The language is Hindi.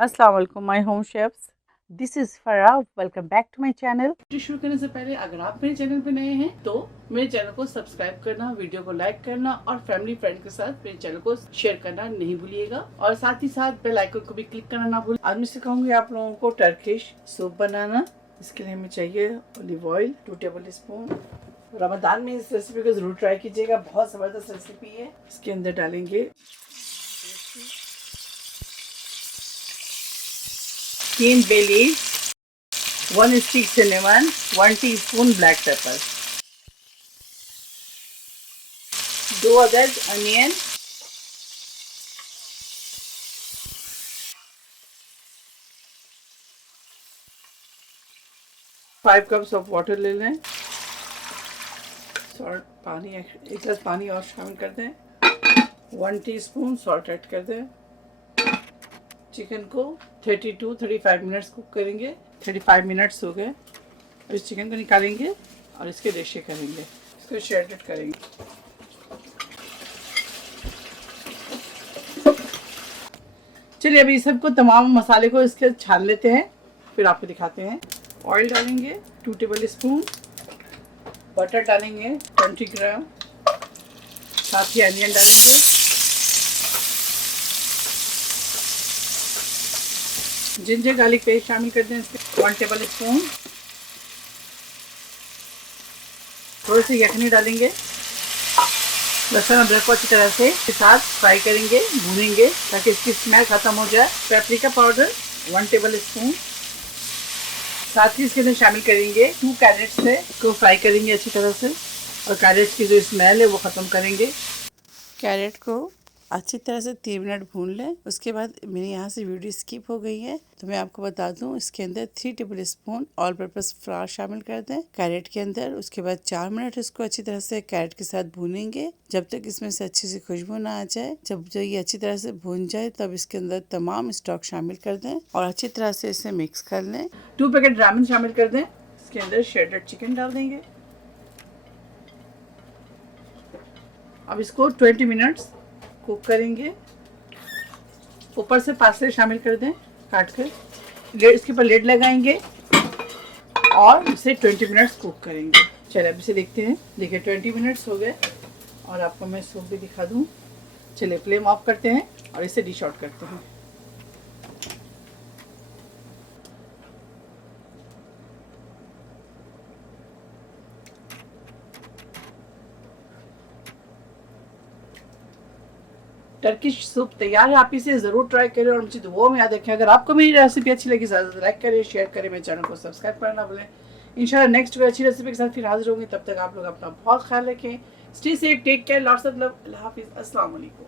अस्सलाम वालेकुम my home chefs, this is Farah. Welcome back to my channel. शुरू करने से पहले अगर आप मेरे चैनल पे नए हैं तो मेरे चैनल को सब्सक्राइब करना, वीडियो को लाइक करना और फैमिली फ्रेंड के साथ मेरे चैनल को शेयर करना नहीं भूलिएगा और साथ ही साथ बेल आइकन को भी क्लिक करना ना भूलिए। आज मैं सिखाऊंगी आप लोगों को टर्किश सूप बनाना। इसके लिए हमें चाहिए olive oil 2 table spoon. Ramzan में इस रेसिपी को जरूर ट्राई कीजिएगा, बहुत जबरदस्त रेसिपी है। इसके अंदर डालेंगे 3 bay leaves, 1 stick cinnamon, 1 teaspoon black pepper, 2 अदद onion, 5 cups of water ले लें। सॉल्ट पानी, एक गिलास पानी और शामिल कर दें। 1 टीस्पून सॉल्ट ऐड कर दें। चिकन को 32-35 मिनट्स कुक करेंगे। 35 मिनट्स हो गए। इस चिकन को निकालेंगे और इसके रेशे करेंगे, इसको शेडेड करेंगे। चलिए अभी सबको तमाम मसाले को इसके छान लेते हैं, फिर आपको दिखाते हैं। ऑयल डालेंगे 2 टेबल स्पून, बटर डालेंगे 20 ग्राम, साथ ही अनियन डालेंगे, जिंजर गार्लिक पेस्ट शामिल कर दें इसके 1 टेबल स्पून। थोड़ी सी यखनी डालेंगे, लहसुन अदरक को अच्छी तरह से इसके साथ फ्राई करेंगे, भूनेंगे ताकि इसकी स्मेल खत्म हो जाए। पेपरिका पाउडर 1 टेबल स्पून, साथ ही इसके अंदर शामिल करेंगे 2 कैरेट्स है, इसको फ्राई करेंगे अच्छी तरह से और कैरेट्स की जो स्मेल है वो ख़त्म करेंगे। कैरेट को अच्छी तरह से 3 मिनट भून लें। उसके बाद मेरे यहाँ से वीडियो स्किप हो गई है तो मैं आपको बता दूं, इसके अंदर 3 table spoon all purpose flower शामिल कर दें कैरेट के अंदर। उसके बाद 4 मिनट इसको अच्छी तरह से कैरेट के साथ भूनेंगे जब तक इसमें से अच्छी सी खुशबू ना आ जाए। जब ये अच्छी तरह से भून जाए तब इसके अंदर तमाम स्टॉक शामिल कर दें और अच्छी तरह से इसे मिक्स कर लें। 2 पैकेट रामेन शामिल कर दें। इसके अंदर श्रेडेड चिकन डाल देंगे। अब इसको 20 मिनट्स कुक करेंगे। ऊपर से पार्सले शामिल कर दें काट कर। इसके ऊपर लेड लगाएंगे और इसे 20 मिनट्स कुक करेंगे। चलिए अब इसे देखते हैं। देखिए 20 मिनट्स हो गए और आपको मैं सूप भी दिखा दूं। चलिए फ्लेम ऑफ करते हैं और इसे डिश आउट करते हैं। टर्किश सूप तैयार है। आप इसे ज़रूर ट्राई करें और मुझे दुआओं में याद रखें। अगर आपको मेरी रेसिपी अच्छी लगी ज़्यादा लाइक करें, शेयर करें, मेरे चैनल को सब्सक्राइब करना भूलें। इंशाल्लाह नेक्स्ट कोई अच्छी रेसिपी के साथ फिर हाजिर होंगे। तब तक आप लोग अपना बहुत ख्याल रखें। Stay safe, take care, lots of love. Allah हाफिज़, अस्सलाम वालेकुम।